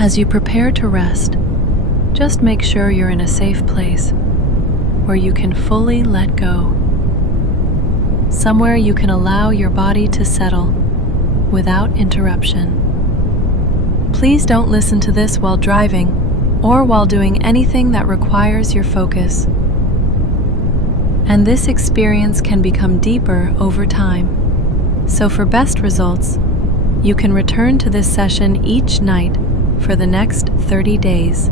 As you prepare to rest, just make sure you're in a safe place where you can fully let go. Somewhere you can allow your body to settle without interruption. Please don't listen to this while driving or while doing anything that requires your focus. And this experience can become deeper over time. So for best results, you can return to this session each night for the next 30 days,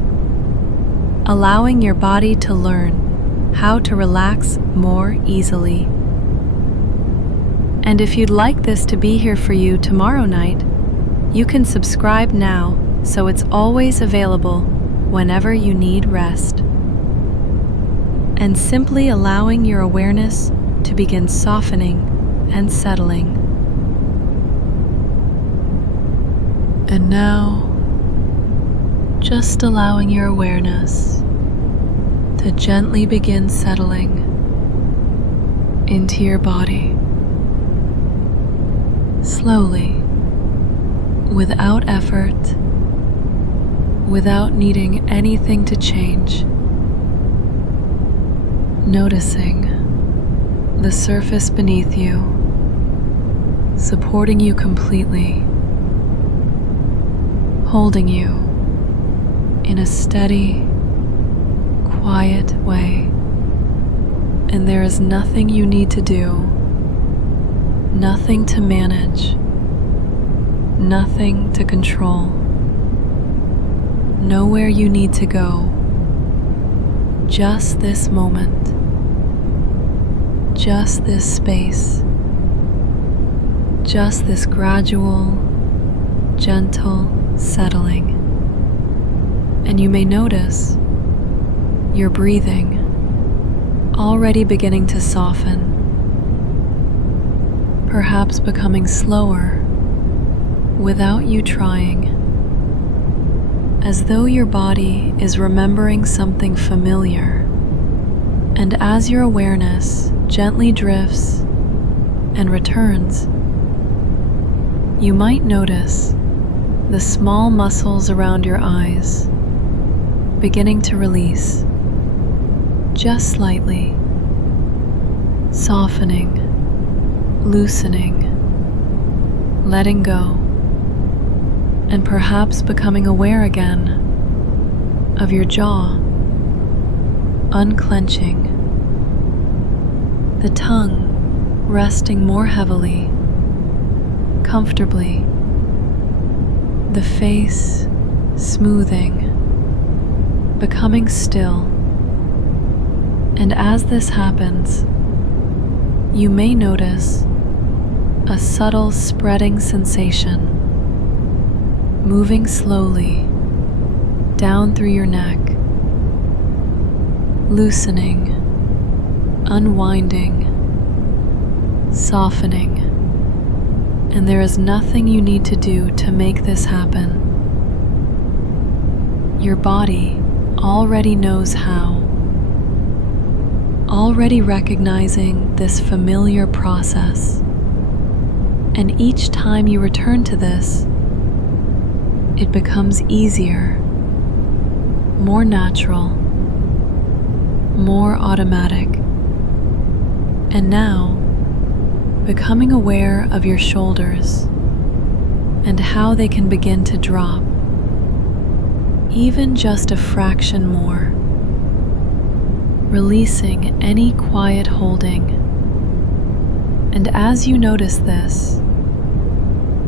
allowing your body to learn how to relax more easily. And if you'd like this to be here for you tomorrow night, you can subscribe now so it's always available whenever you need rest. And simply allowing your awareness to begin softening and settling. And now, just allowing your awareness to gently begin settling into your body. Slowly, without effort, without needing anything to change. Noticing the surface beneath you, supporting you completely, holding you in a steady, quiet way. And there is nothing you need to do, nothing to manage, nothing to control, nowhere you need to go, just this moment. Just this space, just this gradual, gentle settling. And you may notice your breathing already beginning to soften, perhaps becoming slower without you trying, as though your body is remembering something familiar. And as your awareness gently drifts and returns, you might notice the small muscles around your eyes beginning to release, just slightly, softening, loosening, letting go, and perhaps becoming aware again of your jaw unclenching, the tongue resting more heavily, comfortably, the face smoothing, becoming still. And as this happens, you may notice a subtle spreading sensation moving slowly down through your neck, loosening, unwinding, softening. And there is nothing you need to do to make this happen. Your body already knows how, already recognizing this familiar process. And each time you return to this, it becomes easier, more natural, more automatic. And now, becoming aware of your shoulders and how they can begin to drop, even just a fraction more, releasing any quiet holding. And as you notice this,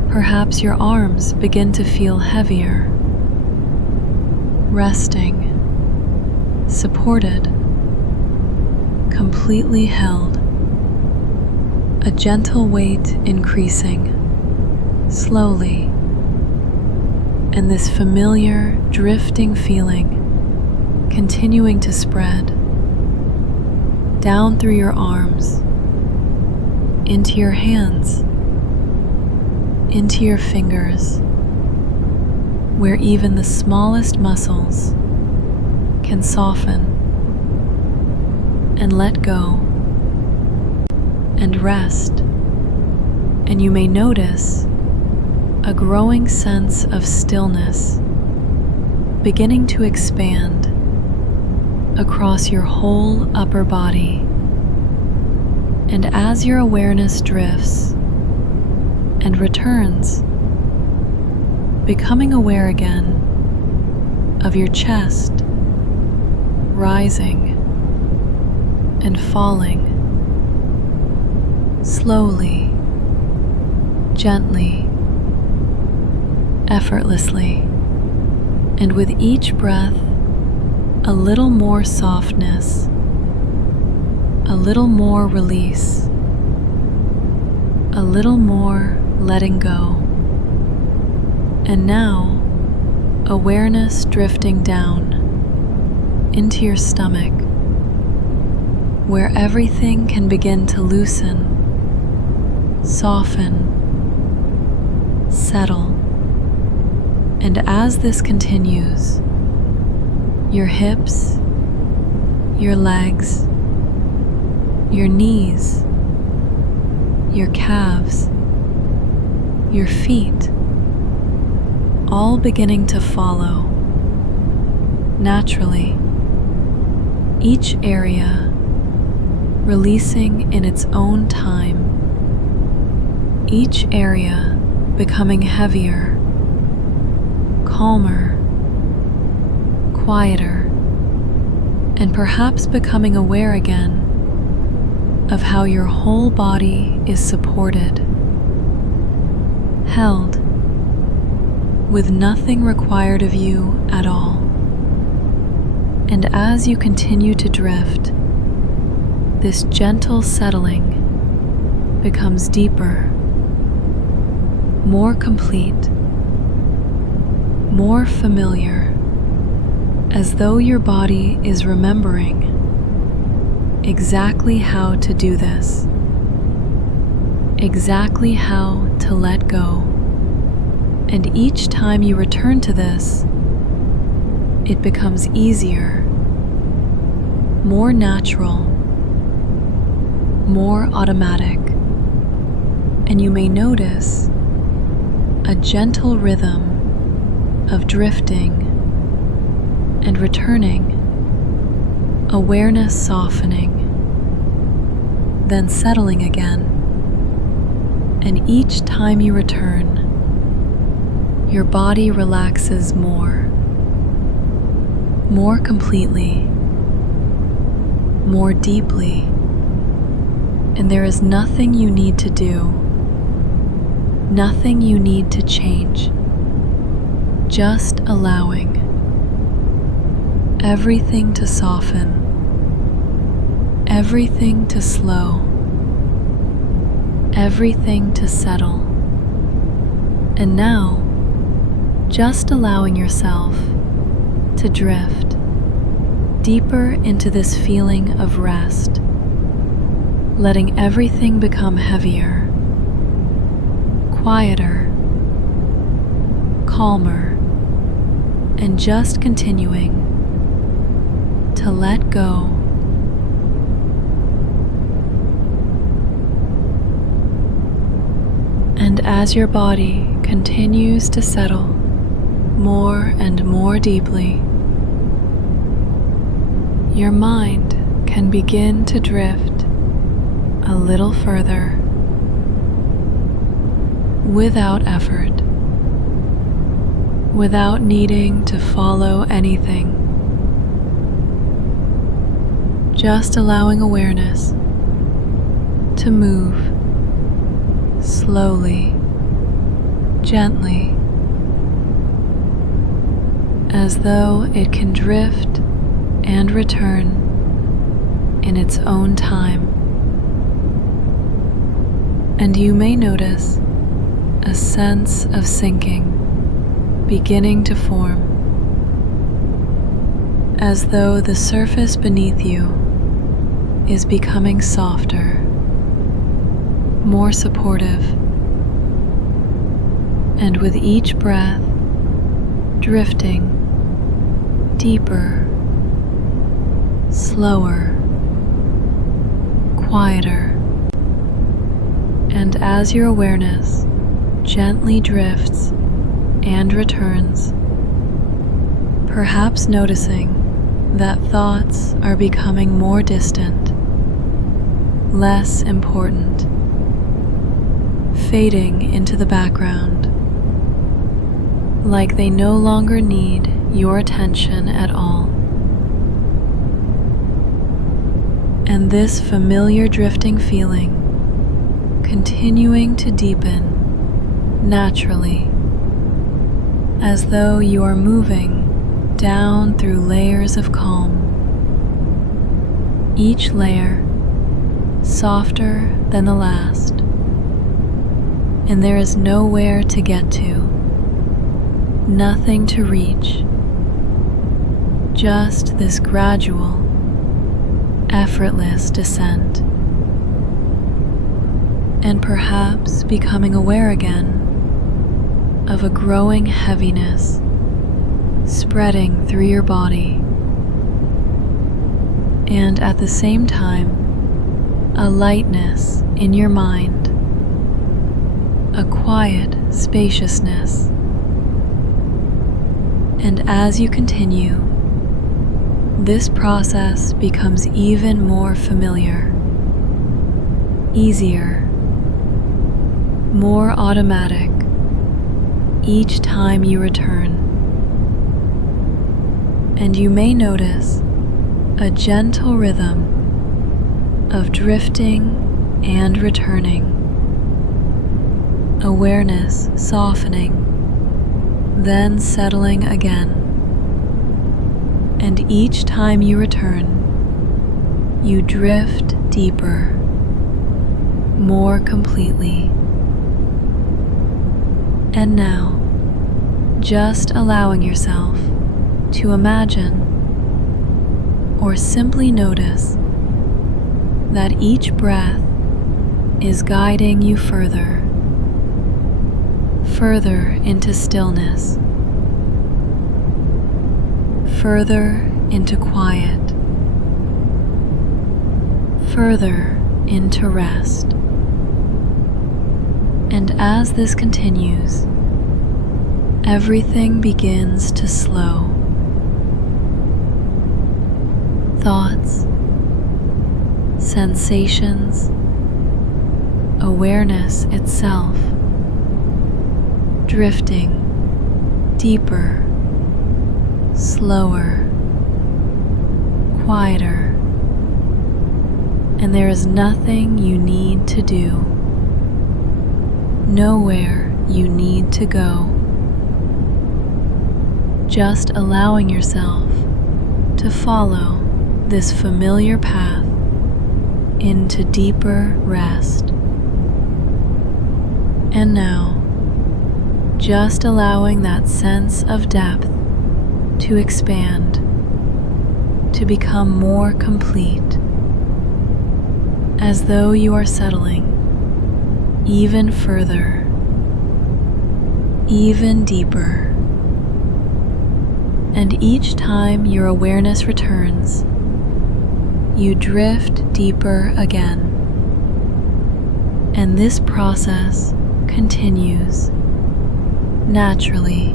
perhaps your arms begin to feel heavier, resting, supported, completely held, a gentle weight increasing, slowly, and this familiar drifting feeling continuing to spread down through your arms, into your hands, into your fingers, where even the smallest muscles can soften and let go and rest. And you may notice a growing sense of stillness beginning to expand across your whole upper body. And as your awareness drifts and returns, becoming aware again of your chest rising and falling slowly, gently, effortlessly, and with each breath, a little more softness, a little more release, a little more letting go. And now, awareness drifting down into your stomach, where everything can begin to loosen, soften, settle. And as this continues, your hips, your legs, your knees, your calves, your feet, all beginning to follow naturally, each area releasing in its own time, each area becoming heavier, calmer, quieter, and perhaps becoming aware again of how your whole body is supported, held, with nothing required of you at all. And as you continue to drift, this gentle settling becomes deeper, more complete, more familiar, as though your body is remembering exactly how to do this, exactly how to let go. And each time you return to this, it becomes easier, more natural, more automatic, and you may notice a gentle rhythm of drifting and returning, awareness softening, then settling again. And each time you return, your body relaxes more completely, more deeply, and there is nothing you need to do, nothing you need to change, just allowing everything to soften, everything to slow, everything to settle. And now, just allowing yourself to drift deeper into this feeling of rest, letting everything become heavier, quieter, calmer, and just continuing to let go. And as your body continues to settle more and more deeply, your mind can begin to drift a little further without effort, without needing to follow anything, just allowing awareness to move slowly, gently, as though it can drift and return in its own time. And you may notice a sense of sinking beginning to form, as though the surface beneath you is becoming softer, more supportive, and with each breath, drifting deeper, slower, quieter. And as your awareness gently drifts and returns, Perhaps noticing that thoughts are becoming more distant, less important, fading into the background, like they no longer need your attention at all. And this familiar drifting feeling continuing to deepen naturally, as though you are moving down through layers of calm, each layer softer than the last, and there is nowhere to get to, nothing to reach, just this gradual, effortless descent, and perhaps becoming aware again of a growing heaviness spreading through your body, and at the same time a lightness in your mind, a quiet spaciousness. And as you continue, this process becomes even more familiar, easier, more automatic each time you return. And you may notice a gentle rhythm of drifting and returning, awareness softening, then settling again. And each time you return, you drift deeper, more completely. And now, just allowing yourself to imagine or simply notice that each breath is guiding you further into stillness, further into quiet, further into rest. And as this continues, everything begins to slow. Thoughts, sensations, awareness itself, drifting deeper, slower, quieter, and there is nothing you need to do, nowhere you need to go, just allowing yourself to follow this familiar path into deeper rest. And now, just allowing that sense of depth to expand, to become more complete, as though you are settling even further, even deeper. And each time your awareness returns, you drift deeper again. And this process continues naturally,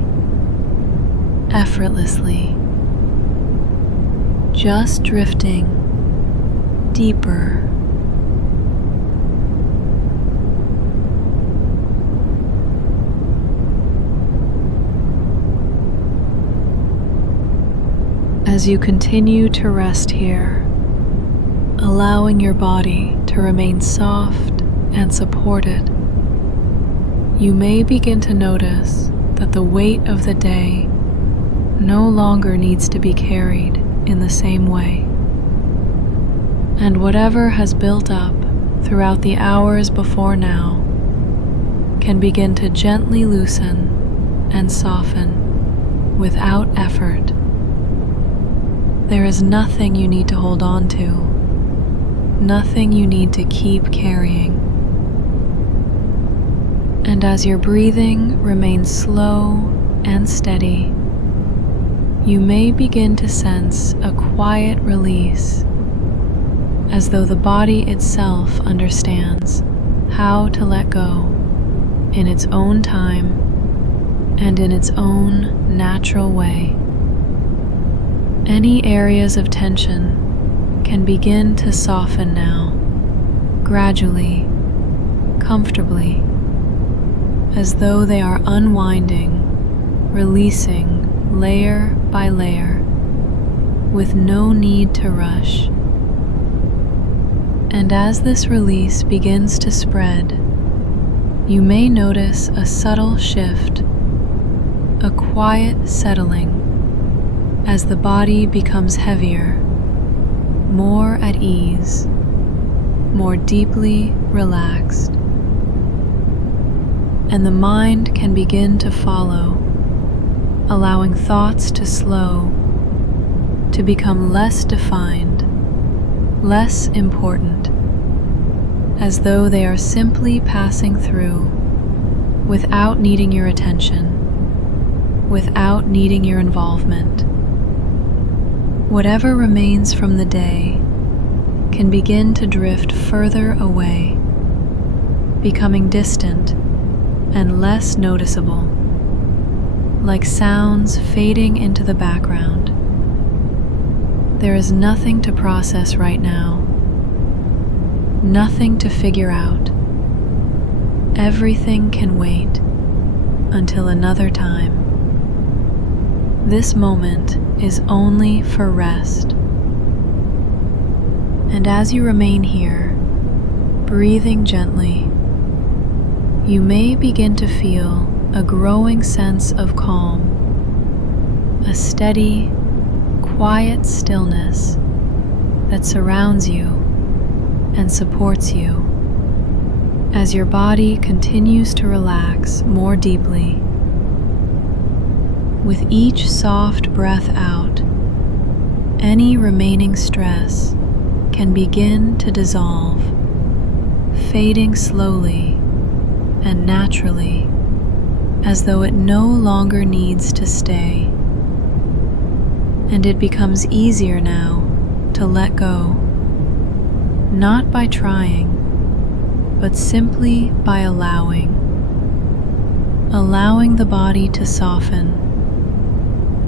effortlessly, just drifting deeper. As you continue to rest here, allowing your body to remain soft and supported, you may begin to notice that the weight of the day no longer needs to be carried in the same way. And whatever has built up throughout the hours before now can begin to gently loosen and soften without effort. There is nothing you need to hold on to, nothing you need to keep carrying. And as your breathing remains slow and steady, you may begin to sense a quiet release, as though the body itself understands how to let go in its own time and in its own natural way. Any areas of tension can begin to soften now, gradually, comfortably, as though they are unwinding, releasing layer by layer, with no need to rush. And as this release begins to spread, you may notice a subtle shift, a quiet settling, as the body becomes heavier, more at ease, more deeply relaxed. And the mind can begin to follow, allowing thoughts to slow, to become less defined, less important, as though they are simply passing through without needing your attention, without needing your involvement. Whatever remains from the day can begin to drift further away, becoming distant and less noticeable, like sounds fading into the background. There is nothing to process right now, nothing to figure out. Everything can wait until another time. This moment is only for rest. And as you remain here, breathing gently, you may begin to feel a growing sense of calm, a steady, quiet stillness that surrounds you and supports you as your body continues to relax more deeply. With each soft breath out, any remaining stress can begin to dissolve, fading slowly and naturally, as though it no longer needs to stay. And it becomes easier now to let go, not by trying, but simply by allowing the body to soften,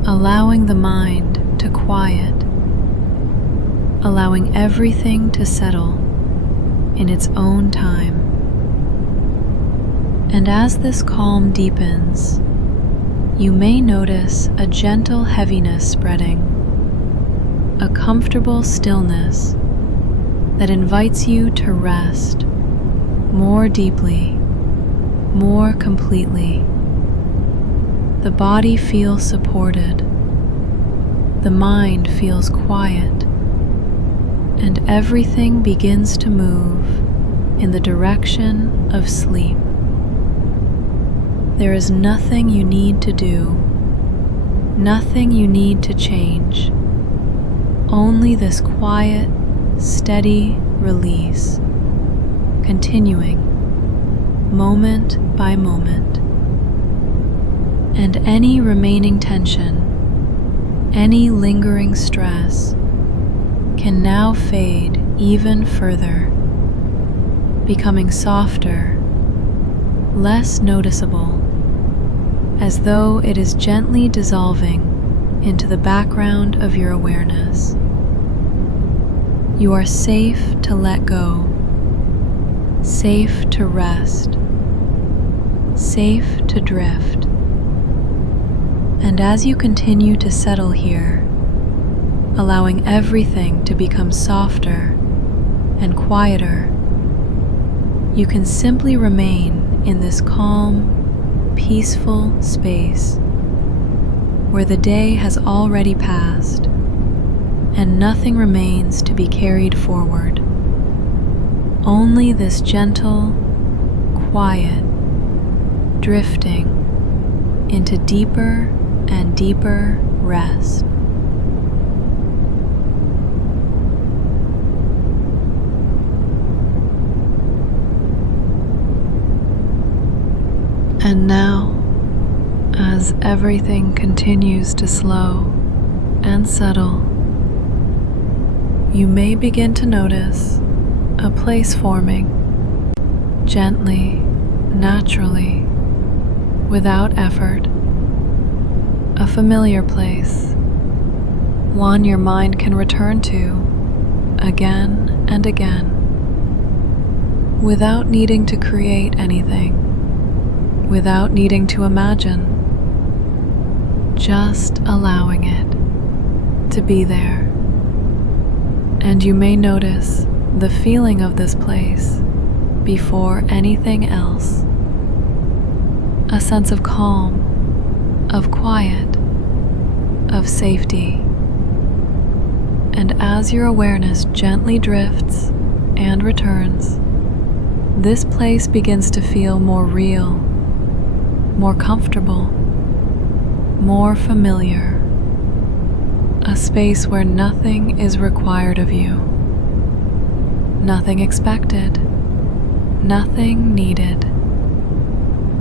allowing the mind to quiet, allowing everything to settle in its own time. And as this calm deepens, you may notice a gentle heaviness spreading, a comfortable stillness that invites you to rest more deeply, more completely. The body feels supported, the mind feels quiet, and everything begins to move in the direction of sleep. There is nothing you need to do, nothing you need to change, only this quiet, steady release, continuing moment by moment. And any remaining tension, any lingering stress can now fade even further, becoming softer, less noticeable, as though it is gently dissolving into the background of your awareness. You are safe to let go, safe to rest, safe to drift. And as you continue to settle here, allowing everything to become softer and quieter, you can simply remain in this calm, peaceful space where the day has already passed and nothing remains to be carried forward. Only this gentle, quiet drifting into deeper and deeper rest. And now, as everything continues to slow and settle, you may begin to notice a place forming, gently, naturally, without effort, a familiar place, one your mind can return to again and again, without needing to create anything, without needing to imagine, just allowing it to be there. And you may notice the feeling of this place before anything else. A sense of calm, of quiet, of safety. And as your awareness gently drifts and returns, this place begins to feel more real, more comfortable, more familiar. A space where nothing is required of you, nothing expected, nothing needed.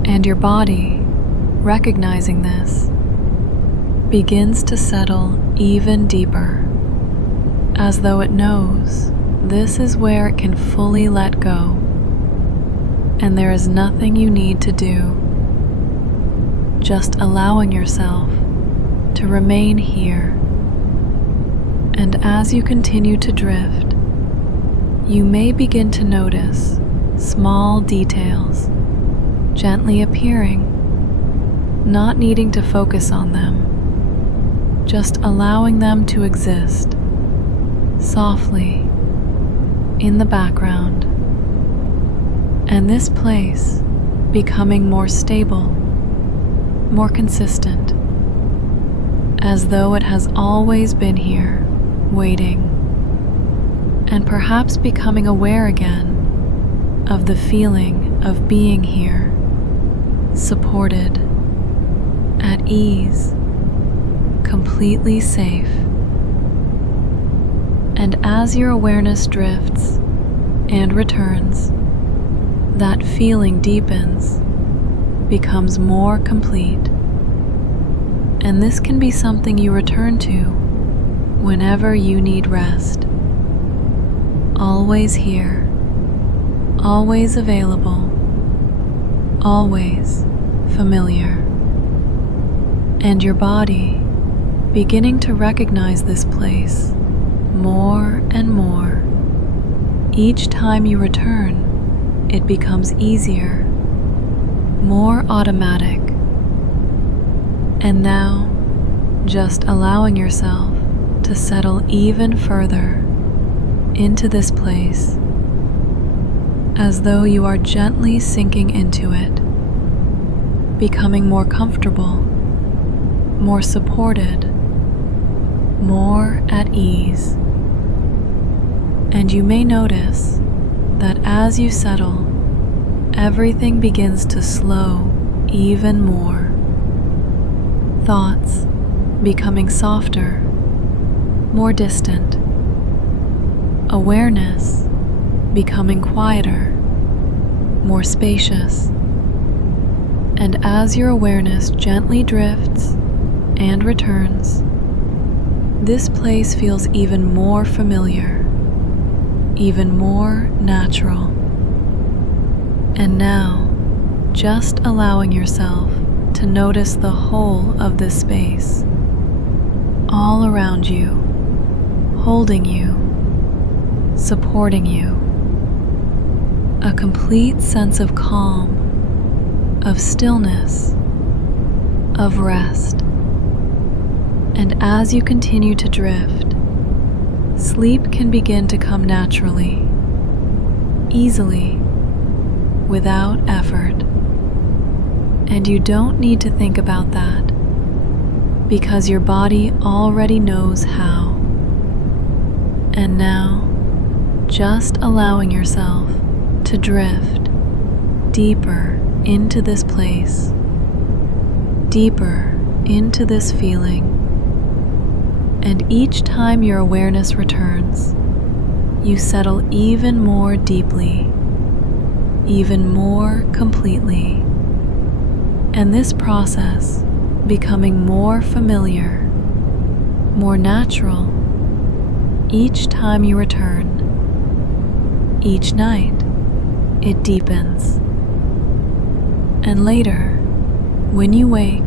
And your body, recognizing this, begins to settle even deeper, as though it knows this is where it can fully let go, and there is nothing you need to do, just allowing yourself to remain here. And as you continue to drift, you may begin to notice small details gently appearing, not needing to focus on them, just allowing them to exist softly in the background. And this place becoming more stable, more consistent, as though it has always been here, waiting, and perhaps becoming aware again of the feeling of being here, supported, at ease, completely safe. And as your awareness drifts and returns, that feeling deepens, becomes more complete. And this can be something you return to whenever you need rest. Always here, always available, always familiar. And your body beginning to recognize this place more and more. Each time you return, it becomes easier, more automatic. And now, just allowing yourself to settle even further into this place, as though you are gently sinking into it, becoming more comfortable, more supported, more at ease. And you may notice that as you settle, everything begins to slow even more. Thoughts becoming softer, more distant. Awareness becoming quieter, more spacious. And as your awareness gently drifts and returns, this place feels even more familiar, even more natural. And now, just allowing yourself to notice the whole of this space, all around you, holding you, supporting you. A complete sense of calm, of stillness, of rest. And as you continue to drift, sleep can begin to come naturally, easily, without effort. And you don't need to think about that, because your body already knows how. And now, just allowing yourself to drift deeper into this place, deeper into this feeling. And each time your awareness returns, you settle even more deeply, even more completely. And this process becoming more familiar, more natural, each time you return. Each night, it deepens. And later, when you wake,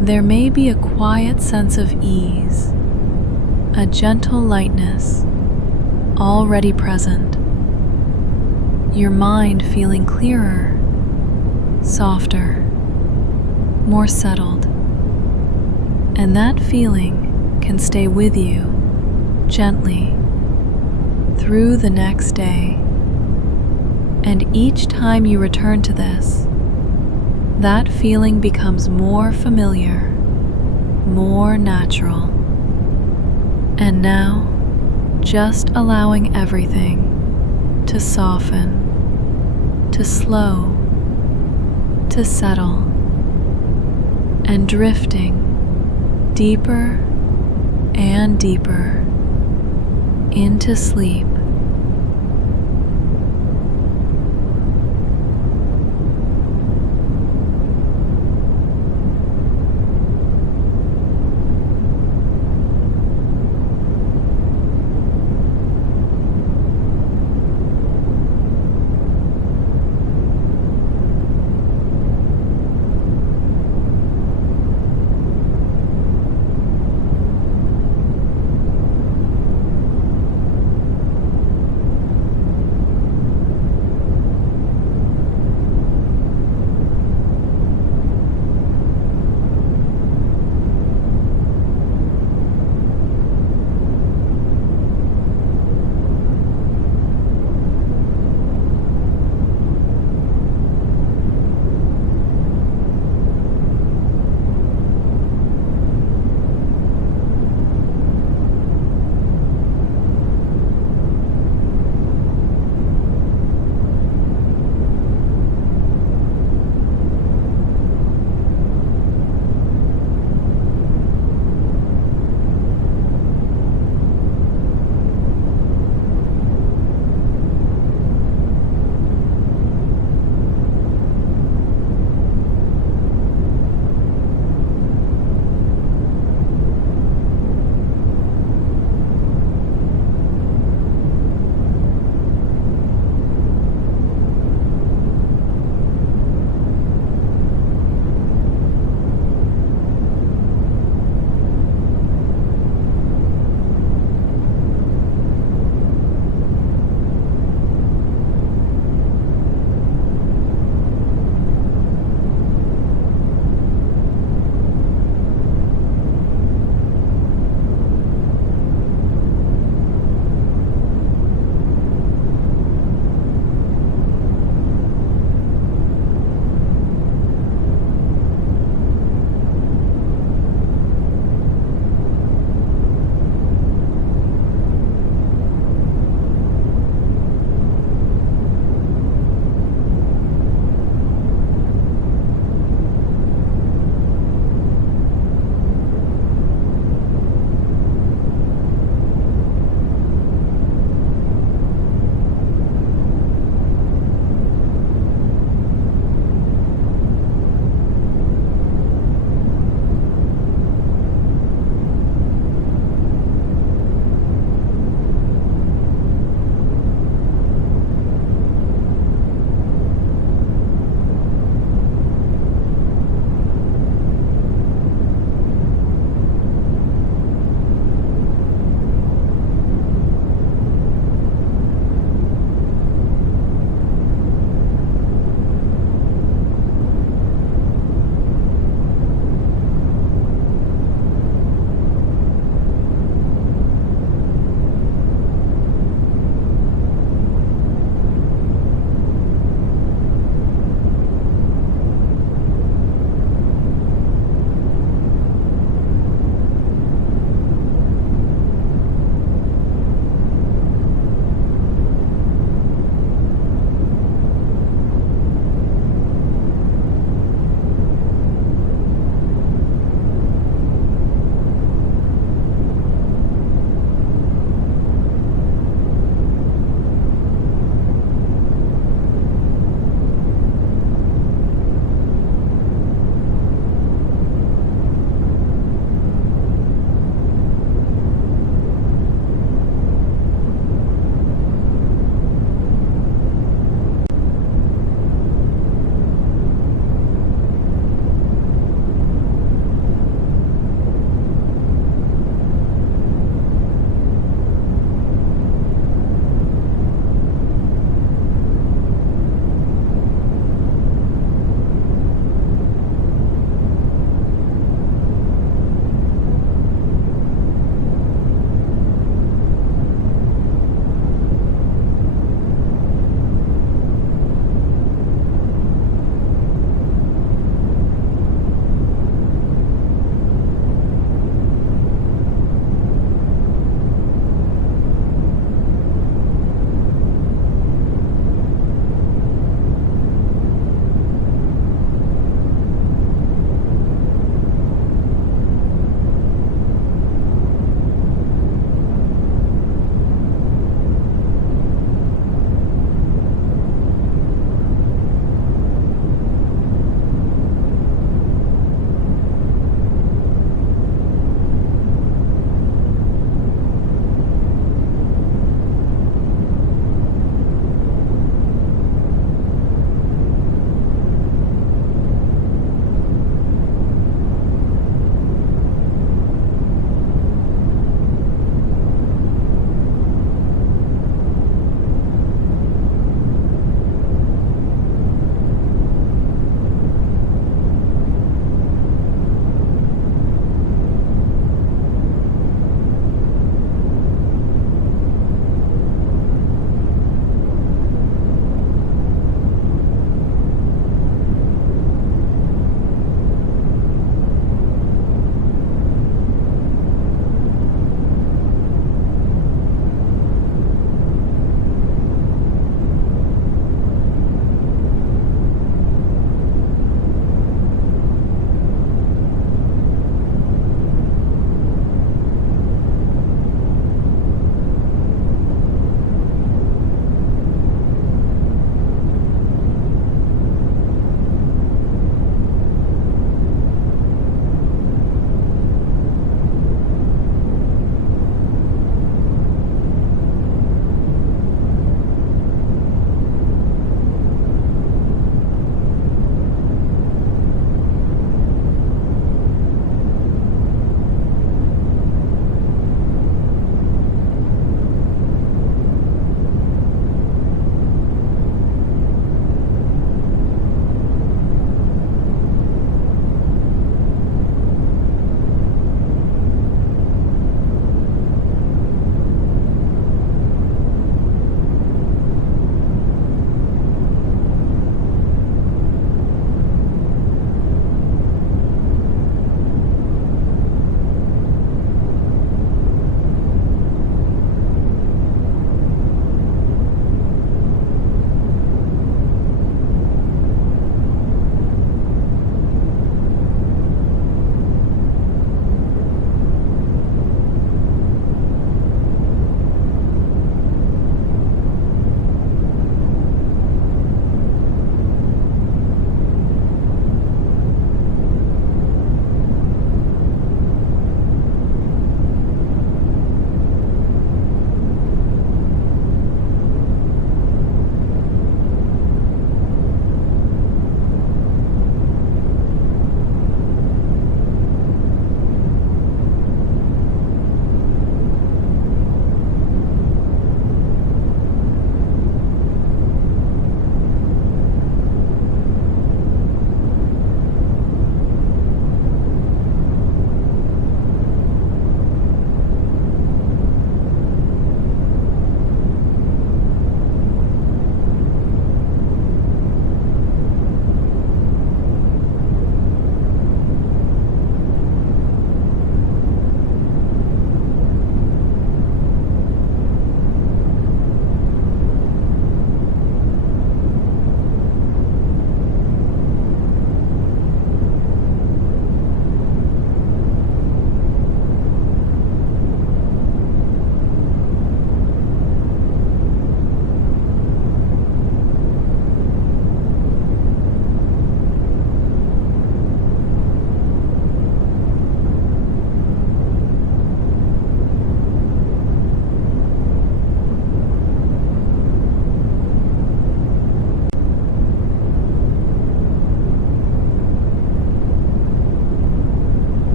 there may be a quiet sense of ease, a gentle lightness already present, your mind feeling clearer, softer, more settled, and that feeling can stay with you gently through the next day. And each time you return to this, that feeling becomes more familiar, more natural. And now, just allowing everything to soften, to slow, to settle, and drifting deeper and deeper into sleep.